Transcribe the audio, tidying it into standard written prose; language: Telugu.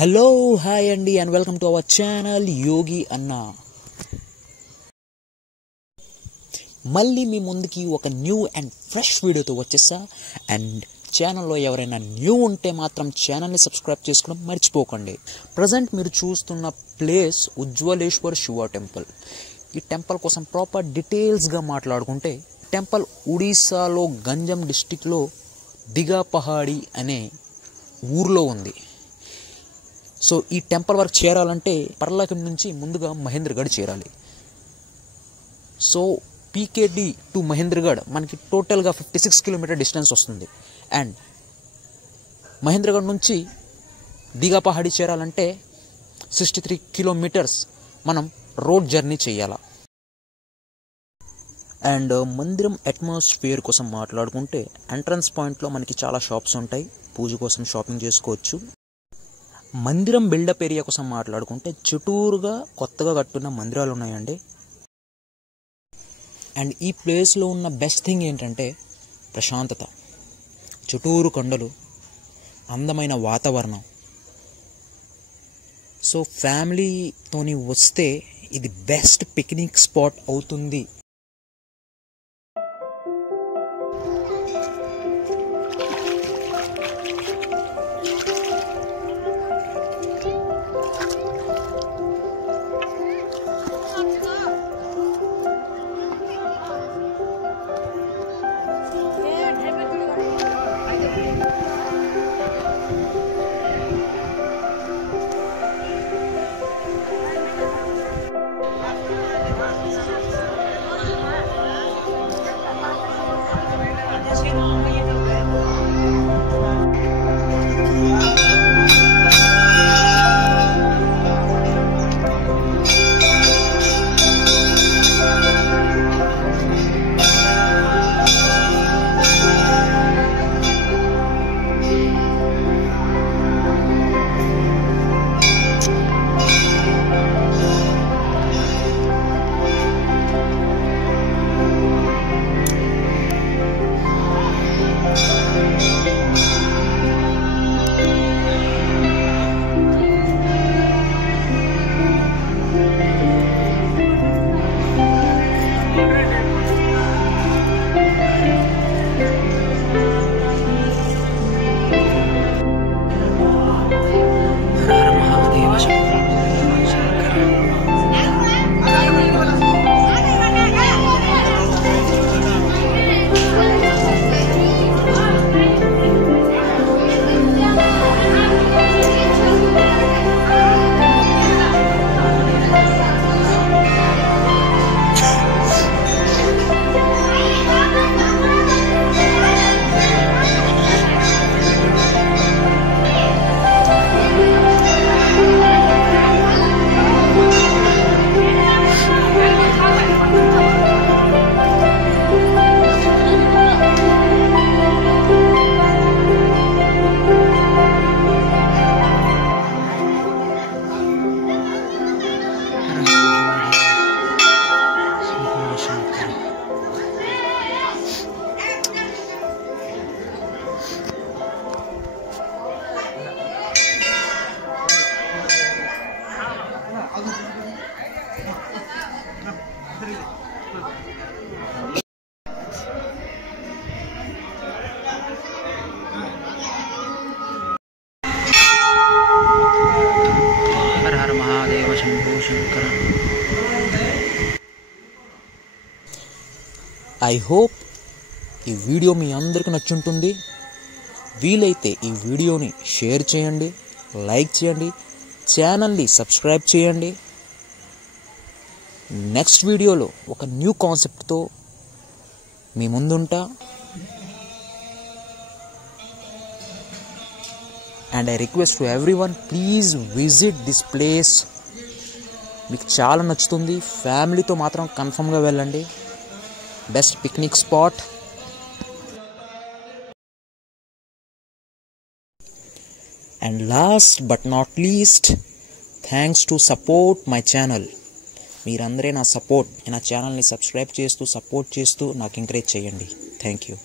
హలో హాయ్ అండి and welcome to our channel Yogi Anna. మళ్ళీ మీ ముందుకి ఒక న్యూ అండ్ ఫ్రెష్ వీడియోతో వచ్చేసా. అండ్ ఛానల్లో ఎవరైనా న్యూ ఉంటే మాత్రం ఛానల్ని సబ్స్క్రైబ్ చేసుకోవడం మర్చిపోకండి. ప్రజెంట్ మీరు చూస్తున్న ప్లేస్ ఉజ్వలేశ్వర్ శివ టెంపుల్. ఈ టెంపుల్ కోసం ప్రాపర్ డీటెయిల్స్గా మాట్లాడుకుంటే, టెంపుల్ ఒడిస్సాలో గంజం డిస్టిక్లో దిగా పహాడి అనే ఊర్లో ఉంది. సో ఈ టెంపుల్ వరకు చేరాలంటే పర్లాకిం నుంచి ముందుగా మహేంద్రగఢ్ చేరాలి. సో పీకేడి టు మహేంద్రగఢ్ మనకి టోటల్గా 56 కిలోమీటర్ డిస్టెన్స్ వస్తుంది. అండ్ మహేంద్రగఢ్ నుంచి దిగా పహాడి చేరాలంటే 63 కిలోమీటర్స్ మనం రోడ్ జర్నీ చేయాలి. అండ్ మందిరం అట్మాస్ఫియర్ కోసం మాట్లాడుకుంటే, ఎంట్రన్స్ పాయింట్లో మనకి చాలా షాప్స్ ఉంటాయి, పూజ కోసం షాపింగ్ చేసుకోవచ్చు. మందిరం బిల్డప్ ఏరియా కోసం మాట్లాడుకుంటే చుట్టూరుగా కొత్తగా కట్టున్న మందిరాలు ఉన్నాయండి. అండ్ ఈ ప్లేస్లో ఉన్న బెస్ట్ థింగ్ ఏంటంటే ప్రశాంతత, చుట్టూరు కొండలు, అందమైన వాతావరణం. సో ఫ్యామిలీతోని వస్తే ఇది బెస్ట్ పిక్నిక్ స్పాట్ అవుతుంది. ఐ హోప్ ఈ వీడియో మీ అందరికీ నచ్చుంటుంది. వీలైతే ఈ వీడియోని షేర్ చేయండి, లైక్ చేయండి, ఛానల్ని సబ్స్క్రైబ్ చేయండి. నెక్స్ట్ వీడియోలో ఒక న్యూ కాన్సెప్ట్తో మీ ముందుంటా. And I request to everyone, please visit this place. మీకు చాలా నచ్చుతుంది. ఫ్యామిలీతో మాత్రం కన్ఫర్మ్గా వెళ్ళండి. Best picnic spot. And last but not least, thanks to support my channel. మీరందరే నా ఛానల్ని సబ్స్క్రైబ్ చేస్తూ సపోర్ట్ చేస్తూ నాకు ఎంకరేజ్ చేయండి. Thank you.